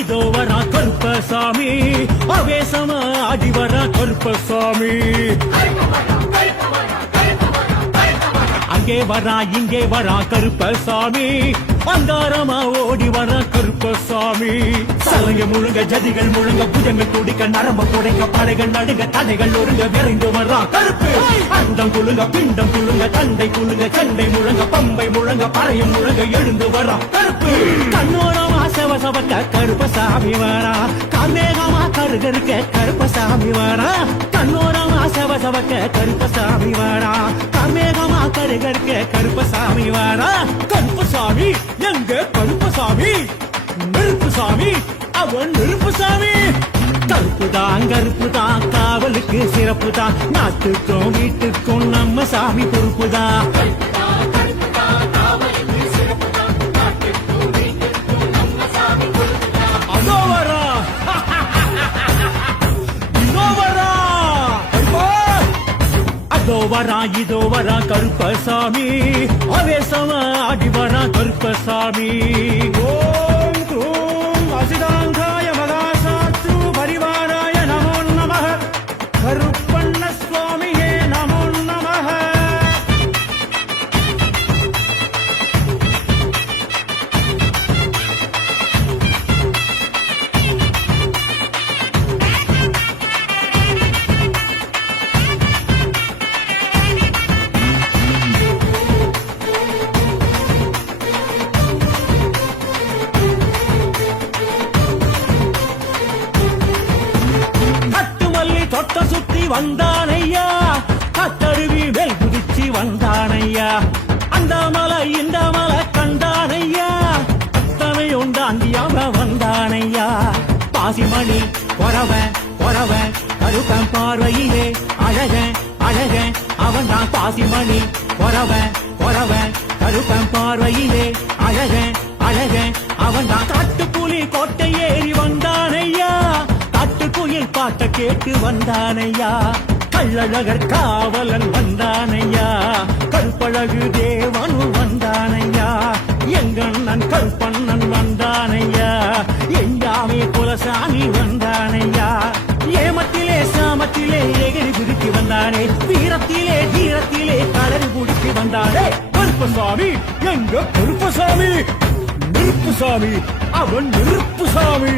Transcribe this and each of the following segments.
இதோ வரா கருப்பசாமி, ஆவேசமா ஆடி வரா கருப்பசாமி. அங்கே வரா இங்கே வரா கருப்பசாமி, அங்காரமா ஓடி வரா கருப்பசாமி. சலங்க முழுங்க ஜதிகள் முழுங்க புஜங்கள் துடிக்க நரம்ப குடைக்க படைகள் நடுங்க தடைகள் ஒருங்க விரைந்து வரா கருப்பு. அண்டம் குழுங்க பிண்டம் குழுங்க தண்டை குழுங்க சண்டை முழங்க பம்பை முழங்க பறையும் முழங்க எழுந்து வரா கருப்பு. கண்ணோரமா சவசவக்க கருப்பசாமி வரா, காமேகமா கருகருக்க கருப்பசாமி வரா. கண்ணோரமா சவசவக்க கருப்பசாமி வரா, காமேகமா கருகருக்க கருப்பசாமி வரா. கருப்பசாமி எங்க கருப்பசாமி, நெருப்புசாமி அவன் நெருப்புசாமி. கருப்புதான் கருப்புதான் காவலுக்கு சிறப்புதான், நாட்டுக்கும் வீட்டுக்கும் நம்ம சாமி பொறுப்புதான். அதோ வரா இதோ வரா, அதோ வரா இதோ வரா கருப்பசாமி, ஆவேசமா ஆடி வரா கருப்பசாமி. ஓம் க்ரூம் அசிதாங்காய மகாசாத்து பரிவாராய நமோ நமः, கருப்பண்ண சுவாமியே நமோ நமः. தொட்ட சுத்தி வந்தானையா, கட்டருவி மேல் குதிச்சு வந்தானையா. அந்த மலை இந்த மலை கண்டானையா, அத்தனையும் தாண்டியாம வந்தானையா. பாசிமணி பொறவன் பொறவன் கருப்பன் பார்வையிலே அழக அழக அவன் தான். பாசிமணி பொறவன் பொறவன் கருப்பன் பார்வையிலே அழக அழக அவன் தான். காட்டுப்புலி கோட்டை ஏறி வந்தானையா, காட்டுக்குயில் பாட்ட கேட்டு வந்தானையா. கள்ளழகர் காவலன் வந்தானையா, கருப்பழகு தேவனு வந்தானையா. எங்கண்ணன் கருப்பண்ணன் வந்தானையா, எஞ்சாமே குலசாமி வந்தானையா. ஏமத்திலே சாமத்திலே எகிரி குதிக்கு வந்தானே, வீரத்திலே தீரத்திலே கலரி குடிக்கு வந்தானே. கருப்பசாமி எங்க கருப்பசாமி, நெருப்புசாமி அவன் நெருப்புசாமி.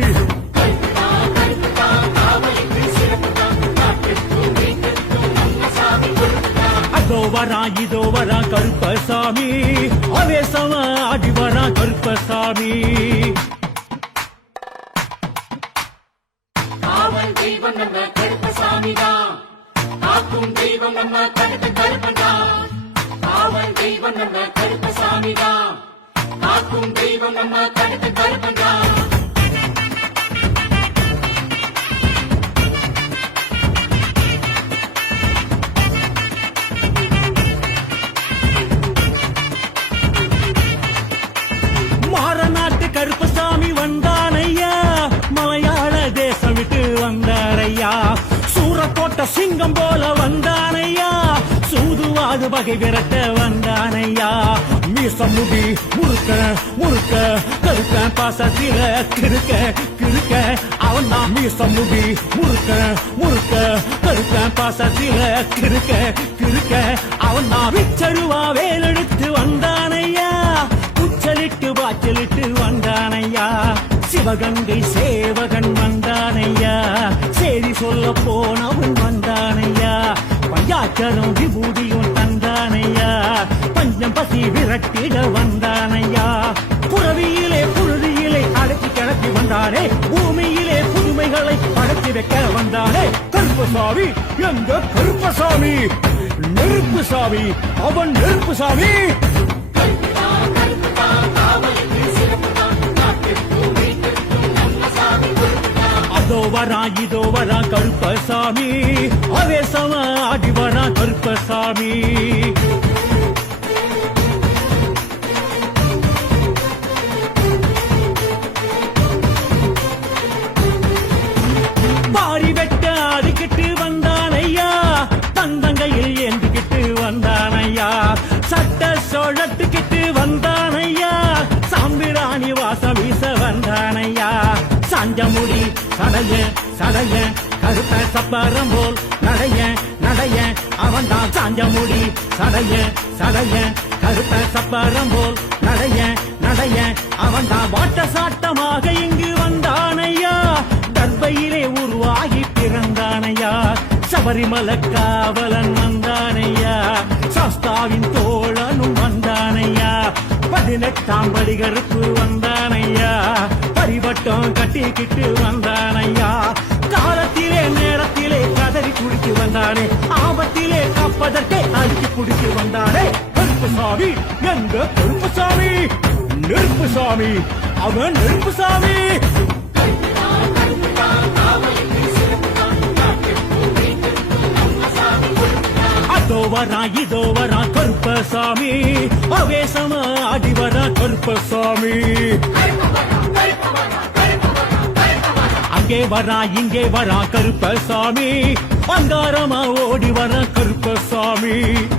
அதோ வரா இதோ வரா கருப்பசாமி, ஆவேசமா ஆடி வரா கருப்பசாமி. காவல் தெய்வம் நம்ம கருப்பசாமிதான், காக்கும் தெய்வம் நம்ம கருப்பன்தான். காவல் தெய்வம் நம்ம கருப்பசாமிதான், காக்கும் தெய்வம் நம்ம கருப்பன்தான். மாறநாட்டு கருப்பசாமி வந்தானையா, மலையாள தேசம் விட்டு வந்தாரையா. சூரக்கோட்டை சிங்கம் போல வந்தானையா, சூதுவாது வகை விரட்ட வந்தானையா. மீசம் முடி முறுக்க முறுக்க கருக்க பாசத்தில கிருக்க கிருக்க அவன் தான். மீசம் முடி முறுக்க முறுக்க கருக்க பாசத்தில கிருக்க கிருக்க அவன் தான். விச்சருவா வேலெடுத்து வந்தானையா, உச்சலிட்டு வாச்சலிட்டு வந்தானையா. சிவகங்கை சேவகன் வந்தானையா, செய்தி சொல்ல போனவன் வந்தானையா. பஞ்சாட்சரம் விபூதியும் தந்தானையா, பஞ்சம் பசி விரட்டிட வந்தானையா. புறவியிலே புழுதியிலே அடக்கி கிளப்பி வந்தானே, பூமியிலே புதுமைகளை படைத்து வைக்க வந்தானே. கருப்பசாமி எங்க கருப்பசாமி, நெருப்புசாமி அவன் நெருப்புசாமி. அதோ வரா இதோ வரா கருப்பசாமி, ஆவேசமா ஆடி வரா கருப்பசாமி. பாரி வெட்ட ஆடிக்கிட்டு வந்தானையா, தந்தங்கையில் ஏந்திக்கிட்டு வந்தானையா. சட்ட சோழத்துக்கிட்டு வந்தானையா, சாம்பிராணி வாசம் வீச வந்தானையா. சாஞ்சமுடி சடைய சடைய கருப்ப சப்பரம் போல் நடைய நடைய அவன்தான் சாஞ்சமுடி சடைய சடைய கருப்ப சப்பரம் போல் நடைய நடைய அவன்தான் வாட்ட சாட்டமாக இங்கு வந்தானையா தர்பையிலே உருவாகி பிறந்தானையா சபரிமலை காவலன் வந்தானையா சாஸ்தாவின் தோழனும் வந்தானையா 18ஆம் படி கருப்பு வந்தானையா பரிவட்டம் கட்டிக்கிட்டு வந்தானையா காலத்திலே நேரத்திலே கதறி குடித்து வந்தானே ஆபத்திலே காப்பதற்கே அடிச்சு குடித்து வந்தானே கருப்பசாமி எங்க கருப்பசாமி நெருப்புசாமி அவன் நெருப்புசாமி அதோ வரா இதோ வரா கருப்பசாமி அவேசமா ஆடி வரா கருப்பசாமி அங்கே வரா இங்கே வரா கருப்பசாமி அங்காரமா ஓடி வரா கருப்பசாமி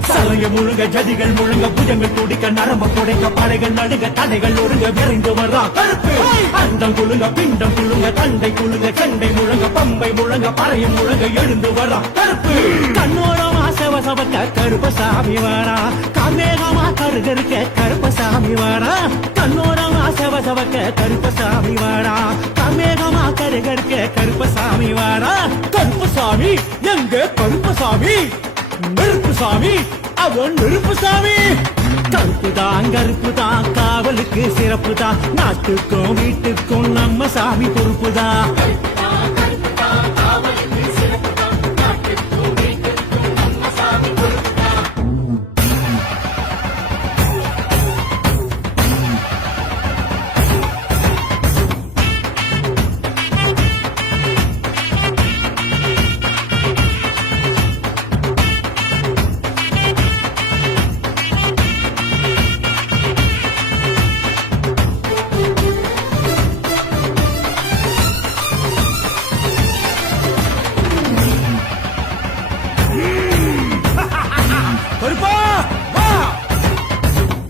சலங்க முழுங்க ஜதிகள் முழுங்க புஜங்கள் துடிக்க நரம்ப குடைக்க படைகள் நடுங்க தடைகள் ஒருங்க விரைந்து வரா கருப்பு அண்டம் குழுங்க பிண்டம் குழுங்க தண்டை குழுங்க சண்டை முழங்க பம்பை முழங்க பறையும் முழங்க எழுந்து வரா கருப்பு கண்ணோரமா சவசவக்க கருப்பசாமி வரா காமேகமா கருகருக்க கருப்பசாமி வரா கண்ணோரமா சவசவக்க கருப்பசாமி வரா காமேகமா கருகருக்க கருப்பசாமி வரா கருப்பசாமி எங்க கருப்பசாமி நெருப்புசாமி அவன் நெருப்புசாமி கருப்புதான் கருப்புதான் காவலுக்கு சிறப்புதான் நாட்டுக்கும் வீட்டுக்கும் நம்ம சாமி பொறுப்புதான் கருப்பா வா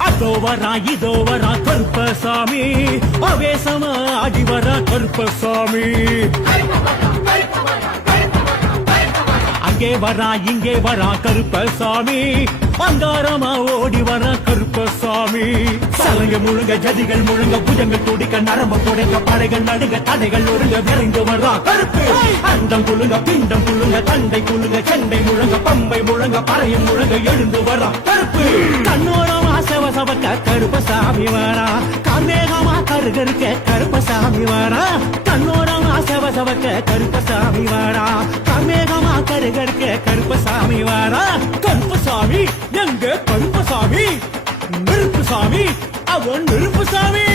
அதோ வரா இதோ வரா கருப்பசாமி அவேசமா ஆடி வரா கருப்பசாமி அங்கே வரா இங்கே வரா கருப்பசாமி அங்காரமா ஓடி வரா கருப்பசாமி சலங்க முழுங்க ஜதிகள் முழுங்க புஜங்கள் துடிக்க நரம்ப குடைக்க படைகள் நடுங்க தடைகள் ஒருங்க விரைந்து வரா கருப்பு அண்டம் குழுங்க பிண்டம் குழுங்க தண்டை குழுங்க சண்டை முழங்க பம்பை முழங்க பறையும் முழங்க எழுந்து வரா கருப்பு கண்ணோரமா சவசவக்க கருப்பசாமி வரா காமேகமா கருகருக்க கருப்பசாமி வரா கண்ணோரமா சவசவக்க கருப்பசாமி வரா காமேகமா கருகருக்க கருப்பசாமி வரா கருப்பசாமி எங்க கருப்பசாமி நெருப்புசாமி அவன் நெருப்புசாமி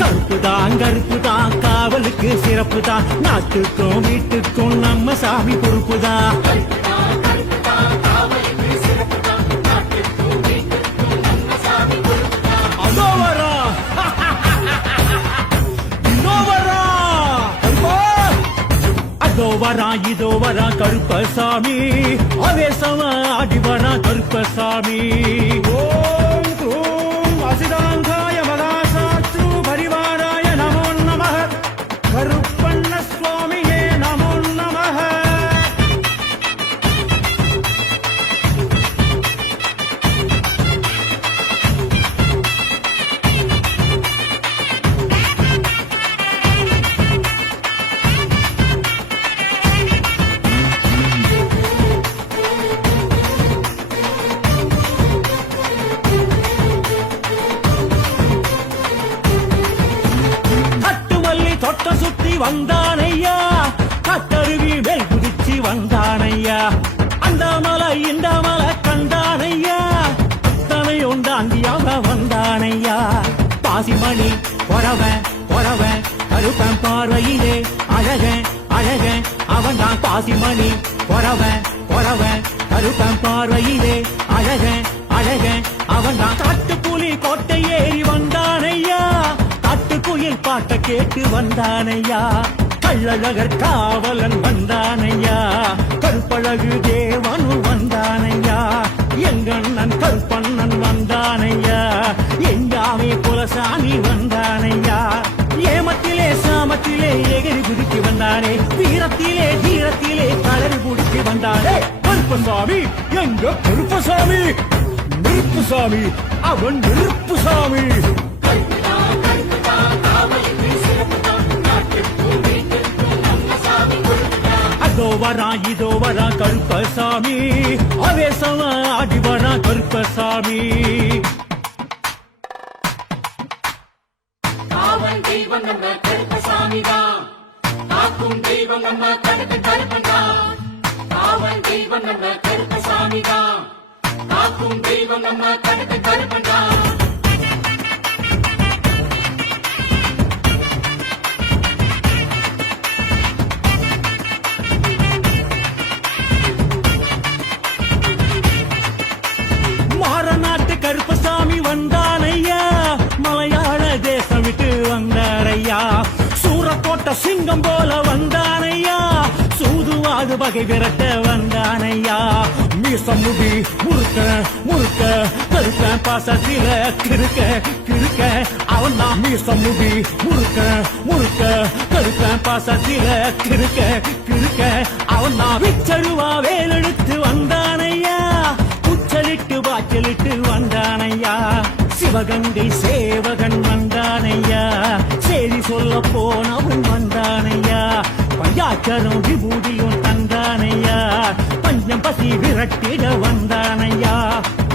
கருப்புதான் கருப்புதான் காவலுக்கு சிறப்புதான் நாட்டுக்கும் வீட்டுக்கும் நம்ம சாமி பொறுப்புதான் அதோ வரா இதோ வரா அதோ வரா இதோ வரா கருப்பசாமி அவேசமா ஆடி வரா கருப்பசாமி ஓம் க்ரூம் அசிதாங்காய மகாசாட்சு பரிவாராய நமோ நமः கருப்பண்ண சுவாமியே நமோ நமः தொட்ட சுத்தி வந்தானையா கட்டருவி மேல் குதிச்சு வந்தானையா அந்த மலை இந்த மலை கண்டானையா தனையும் தாண்டியாக வந்தானையா பாசிமணி பொறவன் பொறவன் கருப்பன் பார்வையிலே அழக அழக அவன் தான் பாசிமணி பொறவன் பொறவன் கருப்பன் பார்வையிலே அழக அழக அவன் தான் காட்டுப்புலி கோட்டை ஏறி வந்தானையா காட்டுக்குயில் பாட்ட கேட்டு வந்தானையா கள்ளழகர் காவலன் வந்தானையா கருப்பழகு தேவனு வந்தானையா எங்கண்ணன் கருப்பண்ணன் வந்தானையா எங்காமே குலசாமி வந்தானையா ஏமத்திலே சாமத்திலே கருப்பசாமி எங்க கருப்பசாமி நெருப்புசாமி அவன் நெருப்புசாமி அதோ வரா இதோ வரா கருப்பசாமி அவேசமா ஆடி வரா கருப்பசாமி காவல் தெய்வம் நம்ம கருப்பசாமிதான் காக்கும் தெய்வம் நம்ம கடுத்த கருப்பன்தான் காவல் தெய்வம் நம்ம கருப்பசாமிதான் காக்கும் தெய்வம் நம்ம கடுத்த கருப்பன்தான் மாறநாட்டு கருப்பசாமி வந்தானையா மலையாள தேசம் விட்டு வந்தாரையா சூரக்கோட்ட சிங்கம் போல வந்தானையா சூதுவாது வகை விரட்ட வந்தானையா மீசம் முடி முறுக்க முறுக்க கருக்க பாசத்தில கிறுக்க கிறுக்க அவன் தான் மீசம் முடி முறுக்க முறுக்க கருக்க பாசத்தில கிறுக்க கிறுக்க அவன் தான் விச்சருவா வேலெடுத்து வந்தானையா உச்சலிட்டு வாச்சலிட்டு வந்தானையா சிவகங்கை சேவகன் வந்தானையா செய்தி சொல்ல போனவன் வந்தானையா பஞ்சாச்சரம் விபூதியும் தந்தானையா பஞ்சம் பசி விரட்டிட வந்தானையா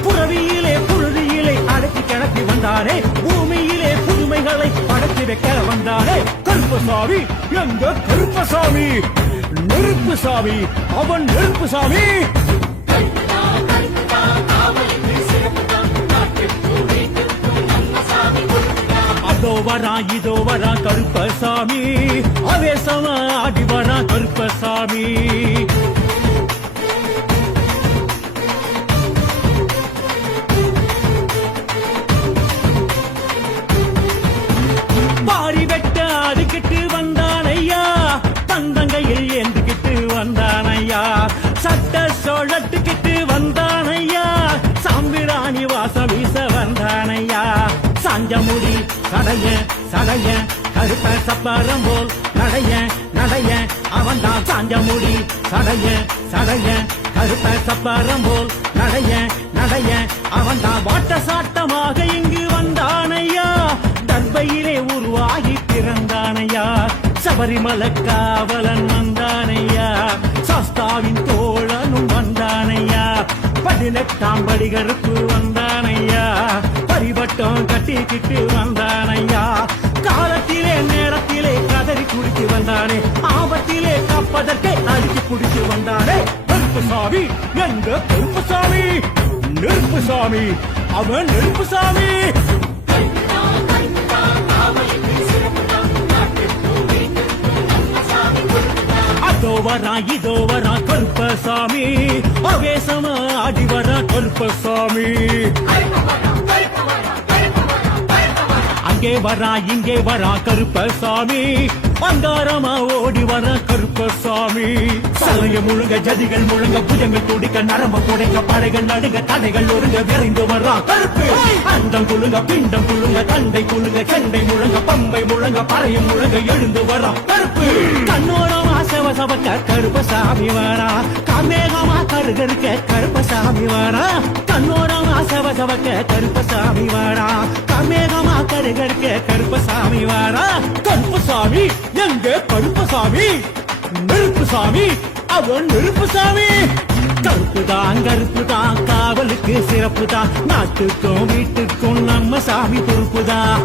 புறவியிலே புழுதியிலே அடக்கி கிடத்தி வந்தானே பூமியிலே புதுமைகளை படைத்து வைக்க வந்தானே கருப்பசாமி எங்க கருப்பசாமி நெருப்புசாமி அவன் நெருப்புசாமி அதோ வரா இதோ வரா கருப்பசாமி அவேசமா ஆடி வரா கருப்பசாமி பாரி வெட்ட அதுக்கிட்டு வந்தானையா தந்தங்கையில் ஏந்துக்கிட்டு வந்தானையா சட்ட சோழட்டுக்கிட்டு வந்தானையா சாம்பிராணி வாசம் வீச வந்தானையா சாஞ்சமுடி சடைய சடைய கருப்ப சப்பரம் போல் நடைய நடைய அவன் தான் சாஞ்சமுடி சடைய சடைய கருப்ப சப்பரம் போல் நடைய நடைய அவன் தான் வாட்ட சாட்டமாக இங்கு வந்தானையா தர்பையிலே உருவாகி பிறந்தானையா சபரிமலை காவலன் வந்தானையா சாஸ்தாவின் தோழனும் வந்தானையா 18ஆம் படிகருக்கு வந்தானையா பரிவட்டம் கட்டிக்கிட்டு வந்தானையா காலத்திலே நேரத்திலே கதறி குடிச்சு வந்தானே ஆபத்திலே காப்பதற்கே அடிச்சு குடிச்சு வந்தானே கருப்பசாமி எங்க கருப்பசாமி நெருப்புசாமி அவன் நெருப்புசாமி அதோ வரா இதோ வரா கருப்பசாமி அவேசமா ஆடி வரா கருப்பசாமி அங்கே வரா இங்கே வரா கருப்பசாமி அங்காரமா ஓடி வர கருப்பசாமி சலைய முழுங்க ஜதிகள் முழுங்க புஜங்கள் துடிக்க நரம்ப குடைக்க படைகள் நடுங்க தடைகள் ஒருங்க விரைந்து வரா கருப்பு அண்டம் குழுங்க பிண்டம் குழுங்க தண்டை குழுங்க செண்டை முழங்க பம்பை முழங்க பறையும் முழங்க எழுந்து வரா கருப்பு கண்ணோரம் ஆசவசவக்க கருப்பசாமி வரா காமேகமா கருகருக்க கருப்பசாமி வரா கண்ணோரம் ஆசவசவக்க கருப்பசாமி வரா காமேகமா கருகருக்க கருப்பசாமி வரா கருப்பசாமி எங்க கருப்பசாமி நெருப்புசாமி அவன் நெருப்புசாமி கருப்புதான் காவலுக்கு சிறப்புதான் நாட்டுக்கும் வீட்டுக்கும் நம்ம சாமி பொறுப்புதான்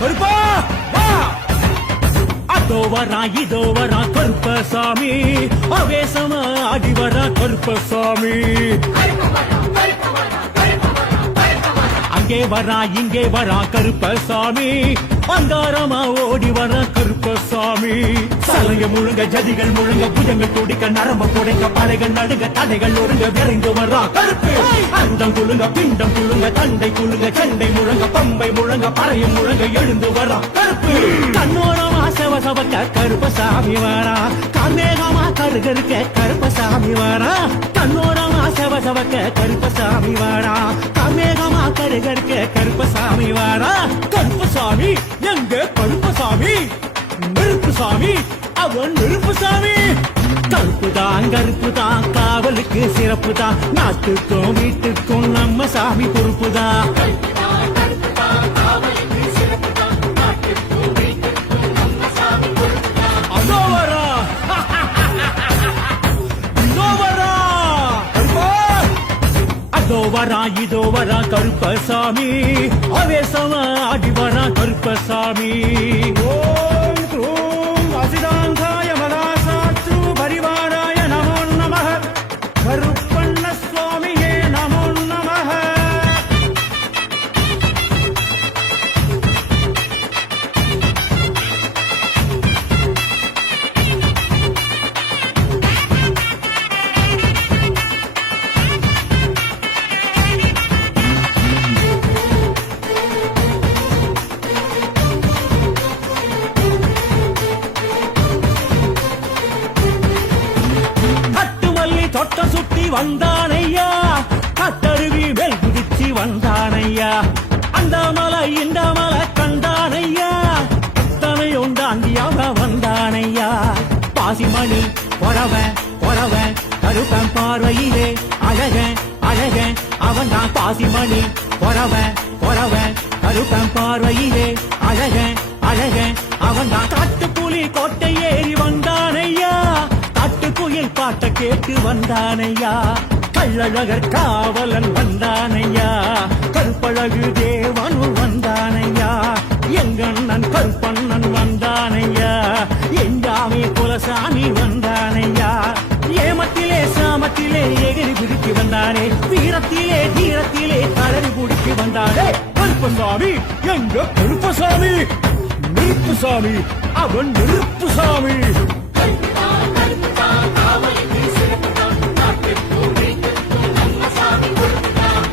கருப்பா வா அதோ வரா இதோ வரா கருப்பசாமி அவேசமா ஆடி வரா கருப்பசாமி அங்கே வரா இங்கே வரா கருப்பசாமி அங்காரமா ஓடி வர கருப்பசாமி சலங்க முழுங்க ஜதிகள் முழுங்க புஜங்கள் துடிக்க நரம்ப புடைக்க படைகள் நடுங்க தடைகள் ஒருங்க விரைந்து வரா கருப்பு அண்டம் குழுங்க பிண்டம் குழுங்க தண்டை குழுங்க சண்டை முழங்க பம்பை முழங்க பறையும் முழங்க எழுந்து வரா கருப்பு கண்ணோரமா செவசவக்க கருப்பசாமி வாரா கண்ணேகமா கருகருக்க கருப்பசாமி வாரா கண்ணோரமா செவசவக்க கருப்பசாமி வாரா கண்ணேகமா கருகருக்க கருப்பசாமி வாரா கருப்பசாமி எங்க கருப்பசாமி நெருப்புசாமி அவன் நெருப்புசாமி கருப்புதான் காவலுக்கு சிறப்புதான் நாட்டுக்கும் வீட்டுக்கும் நம்ம சாமி பொறுப்புதான் அதோ வரா இதோ வரா கருப்பா அதோ வரா இதோ வரா கருப்பசாமி ஆவேசமா ஆடி வரா கருப்பசாமி ஓம் க்ரூம் அசிதாந்தாய மதாசாத்ரு பரிவாராய நமோ நமः கருப்பண்ண சுவாமியே நமோ நமः கட்டுமல்லி தொட்ட சுத்தி வந்தானையா கட்டருவி மேல் குதிச்சு வந்தானையா அந்த மலை இந்த மலை கண்டானையா தனையும் தாண்டியாக வந்தானையா பாசிமணி பொறவ கருப்பன் பார்வையிலே அழக அவன் தான் பாசிமணி பொறவ கருப்பன் பார்வையிலே அழக அவன் தான் காட்டுப்புலி கோட்டை ஏறி வந்தானையா காட்டுக்குயில் பாட்ட கேட்டு வந்தானையா கள்ளழகர் காவலன் வந்தானையா கருப்பழகு தேவனு வந்தானையா எங்கண்ணன் கருப்பண்ணன் வந்தானையா எஞ்சாமி குலசாமி வந்தானையா ஏமத்திலே சாமத்திலே எகிரி குதிக்கு வந்தானே வீரத்திலே தீரத்திலே கலரி குடிக்கு வந்தானே கருப்பசாமி எங்க கருப்பசாமி நெருப்புசாமி அவன் நெருப்புசாமி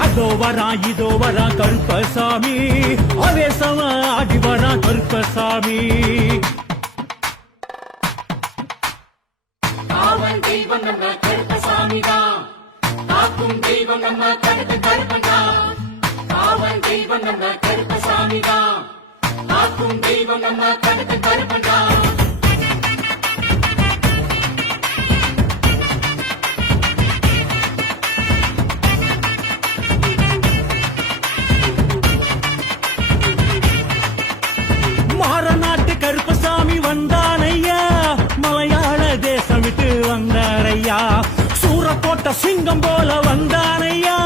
அதோ வரா இதோ வரா கருப்பசாமி ஆவேசமா ஆடி வரா கருப்பசாமி காவல் தெய்வம் நம்ம கருப்பசாமிதான் காக்கும் தெய்வம் நம்ம கருப்பன்தான் காவல் தெய்வம் நம்ம கருப்பசாமிதான் காக்கும் தெய்வம் நம்ம கருப்பன்தான் மாறநாட்டு கருப்பசாமி வந்தானையா மலையாள தேசம் விட்டு வந்தாரையா சூரக்கோட்ட சிங்கம் போல வந்தானையா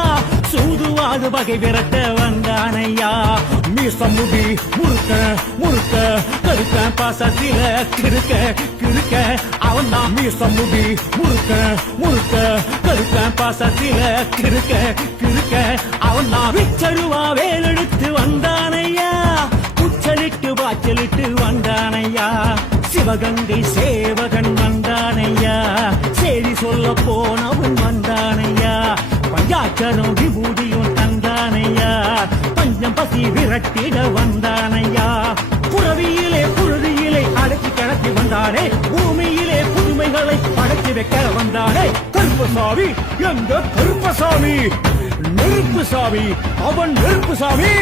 சூதுவாது வகை விரட்ட வந்தானையா மீசம் முடி முறுக்க கருக்க பாசத்தில கிறுக்க அவன் தான் மீசம் முடி முறுக்க கருக்க பாசத்தில கிறுக்க அவன் தான் விச்சருவா வேலெடுத்து வந்தானையா குச்சலிட்டு வாச்சலிட்டு வந்தானையா சிவகங்கை சேவகன் வந்தானையா செய்தி சொல்ல போனவன் வந்தானையா பஞ்சாட்சரம் விபூதியும் தந்தானையா பஞ்சம் பசி விரட்டிட வந்தானையா புறவியிலே புழுதியிலே அடைச்சி கிடத்தி வந்தானே பூமியிலே புதுமைகளை படைத்து வைக்க வந்தானே கருப்பசாமி எங்க கருப்பசாமி நெருப்புசாமி அவன் நெருப்புசாமி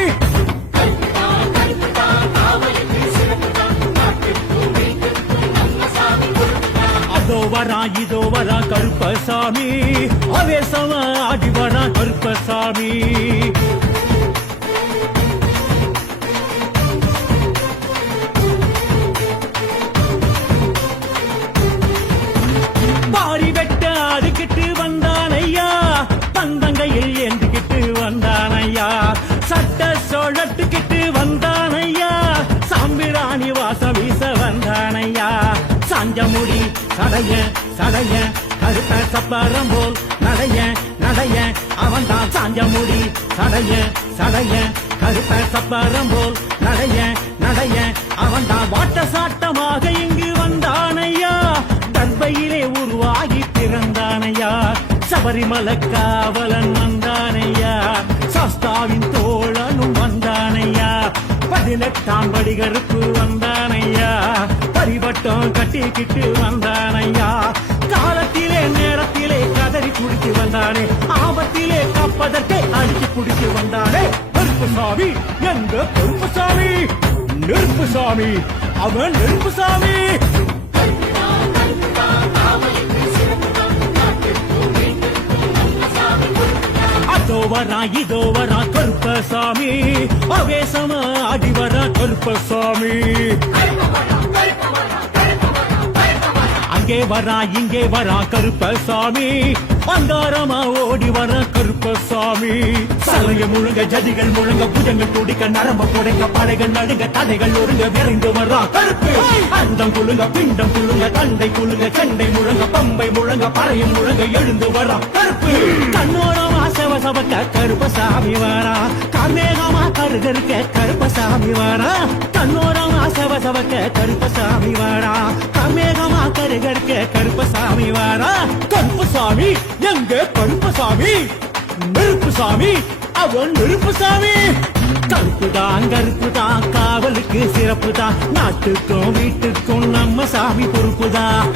அதோ வரா இதோ வரா கருப்பசாமி ஆவேசமா ஆடி வரா கருப்பசாமி பாரி வெட்ட அதுக்கிட்டு வந்தானையா தந்தங்கையில் ஏந்துக்கிட்டு வந்தானையா சட்ட சோழட்டுக்கிட்டு வந்தானையா சாம்பிராணி வாசம் வீச வந்தானையா சாஞ்ச முடி சடைய சடைய கருத்த சப்பரம் போல் நடைய நடைய அவன் தான் சாஞ்ச முடி சடைய சடைய கருத்த சப்பரம் போல் நடைய நடைய அவன் தான் வாட்ட சாட்டமாக இங்கு வந்தானையா தர்பையிலே உருவாகி பிறந்தானையா சபரிமலை காவலன் வந்தானையா சாஸ்தாவின் தோழனும் வந்தானையா 18ஆம் படி கருப்பு வந்தானையா பரிவட்டம் கட்டிக்கிட்டு வந்தானையா காலத்திலே நேரத்திலே கதறி குடித்து வந்தானே ஆபத்திலே காப்பதற்கே அடிச்சு குடித்து வந்தானே கருப்புசாமி எங்க கருப்புசாமி நெருப்புசாமி அவன் நெருப்புசாமி அதோ வரா இதோ வரா கருப்பசாமி அவேசமா அடி வரா கருப்பசாமி அங்கே வரா இங்கே வரா கருப்பசாமி அங்காரமா ஓடி வர கருப்பசாமி சலங்க முழுங்க ஜதிகள் முழுங்க புஜங்கள் துடிக்க நரம்ப புடைக்க படைகள் நடுங்க தடைகள் ஒருங்க விரைந்து வரா கருப்பு அண்டம் குழுங்க பிண்டம் குழுங்க தண்டை குழுங்க சண்டை முழங்க பம்பை முழங்க பறையும் முழங்க எழுந்து வரா கருப்பு கண்ணோரமா சவசவக்க கருப்பசாமி வாரா கார்மேகமா கருகருக்க கருப்பசாமி வாரா கண்ணோரமா சவசவக்க கருப்பசாமி வாரா கார்மேகமா கருகருக்க கருப்பசாமி வாரா கருப்பசாமி எங்க கருப்பசாமி நெருப்புசாமி அவன் நெருப்புசாமி கருப்புதான் காவலுக்கு சிறப்புதான் நாட்டுக்கும் வீட்டுக்கும் நம்ம சாமி பொறுப்புதான்